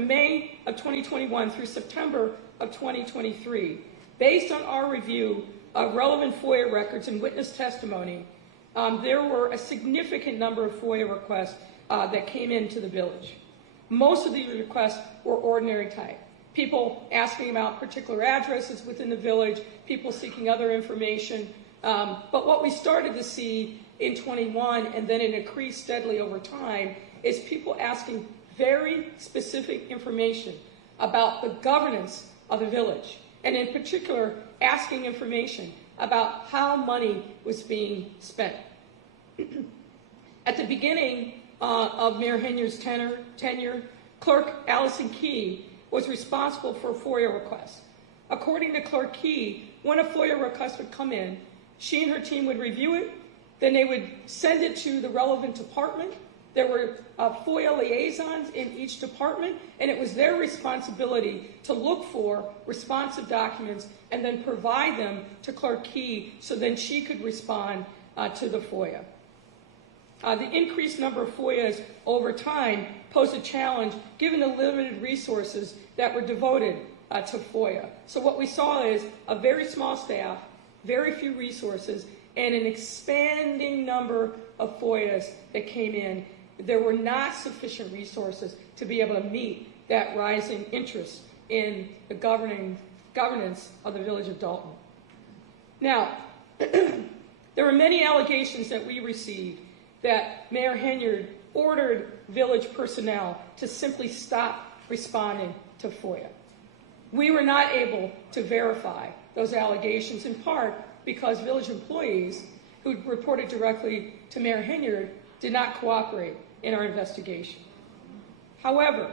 from May of 2021 through September of 2023, based on our review of relevant FOIA records and witness testimony, there were a significant number of FOIA requests that came into the village. Most of these requests were ordinary type. People asking about particular addresses within the village, people seeking other information. But what we started to see in 21, and then it increased steadily over time, is people asking very specific information about the governance of the village, and in particular, asking information about how money was being spent. At the beginning of Mayor Henyard's tenure, Clerk Allison Key was responsible for FOIA requests. According to Clerk Key, when a FOIA request would come in, she and her team would review it, then they would send it to the relevant department. There were FOIA liaisons in each department, and it was their responsibility to look for responsive documents and then provide them to Clerk Key so then she could respond to the FOIA. The increased number of FOIAs over time posed a challenge given the limited resources that were devoted to FOIA. So what we saw is a very small staff, very few resources, and an expanding number of FOIAs that came in. There were not sufficient resources to be able to meet that rising interest in the governance of the village of Dolton. Now, there were many allegations that we received that Mayor Henyard ordered village personnel to simply stop responding to FOIA. We were not able to verify those allegations, in part because village employees who reported directly to Mayor Henyard did not cooperate in our investigation. However,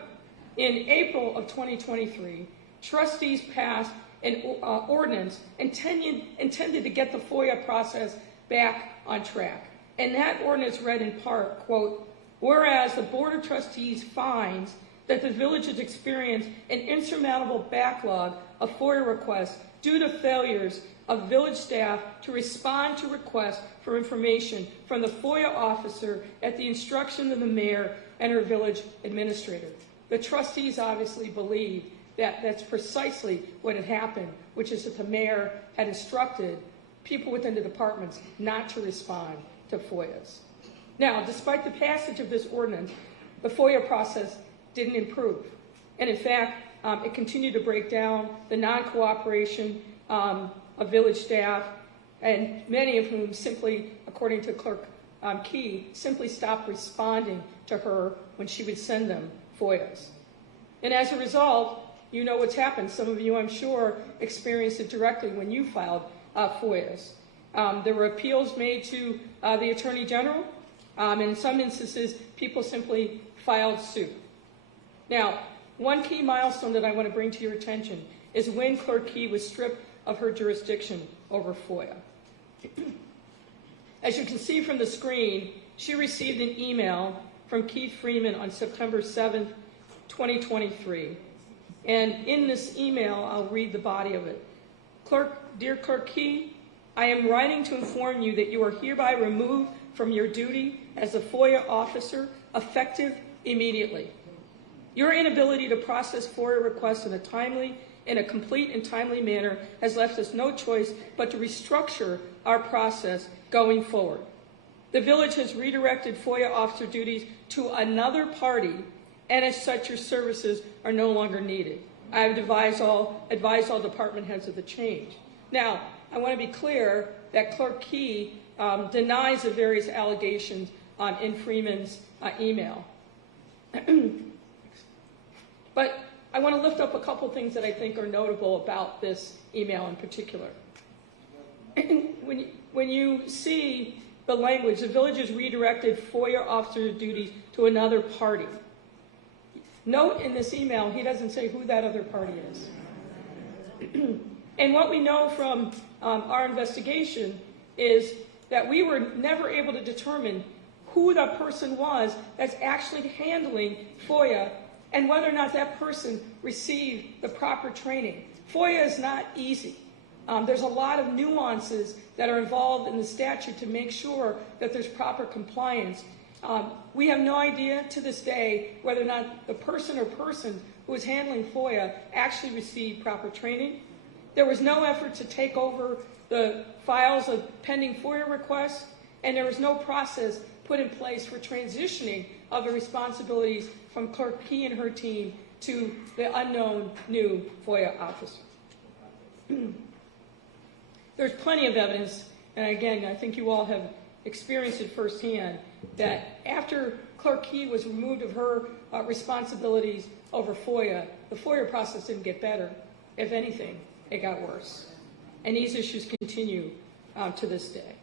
in April of 2023, trustees passed an ordinance intended to get the FOIA process back on track. And that ordinance read in part, quote, "Whereas the Board of Trustees finds that the village has experienced an insurmountable backlog of FOIA requests due to failures of village staff to respond to requests for information from the FOIA officer at the instruction of the mayor and her village administrator." The trustees obviously believe that that's precisely what had happened, which is that the mayor had instructed people within the departments not to respond to FOIAs. Now, despite the passage of this ordinance, the FOIA process didn't improve. And in fact, it continued to break down the non-cooperation of village staff, and many of whom simply, according to Clerk Key, simply stopped responding to her when she would send them FOIAs. And as a result, you know what's happened. Some of you, I'm sure, experienced it directly when you filed FOIAs. There were appeals made to the Attorney General. In some instances, people simply filed suit. Now, one key milestone that I want to bring to your attention is when Clerk Key was stripped of her jurisdiction over FOIA. As you can see from the screen, she received an email from Keith Freeman on September 7th, 2023. And in this email, I'll read the body of it. Dear Clerk Key, I am writing to inform you that you are hereby removed from your duty as a FOIA officer, effective immediately. Your inability to process FOIA requests in a complete and timely manner has left us no choice but to restructure our process going forward. The village has redirected FOIA officer duties to another party, and as such, your services are no longer needed. I have advised all department heads of the change. Now, I want to be clear that Clerk Key denies the various allegations in Freeman's email. But I want to lift up a couple things that I think are notable about this email in particular. When you see the language, the village has redirected FOIA officer duties to another party. Note in this email, he doesn't say who that other party is. And what we know from our investigation is that we were never able to determine who the person was that's actually handling FOIA and whether or not that person received the proper training. FOIA is not easy. There's a lot of nuances that are involved in the statute to make sure that there's proper compliance. We have no idea to this day whether or not the person or persons who was handling FOIA actually received proper training. There was no effort to take over the files of pending FOIA requests, and there was no process put in place for transitioning of the responsibilities from Clerk Key and her team to the unknown new FOIA officer. There's plenty of evidence, and again, I think you all have experienced it firsthand, that after Clerk Key was removed of her responsibilities over FOIA, the FOIA process didn't get better. If anything, it got worse. And these issues continue to this day.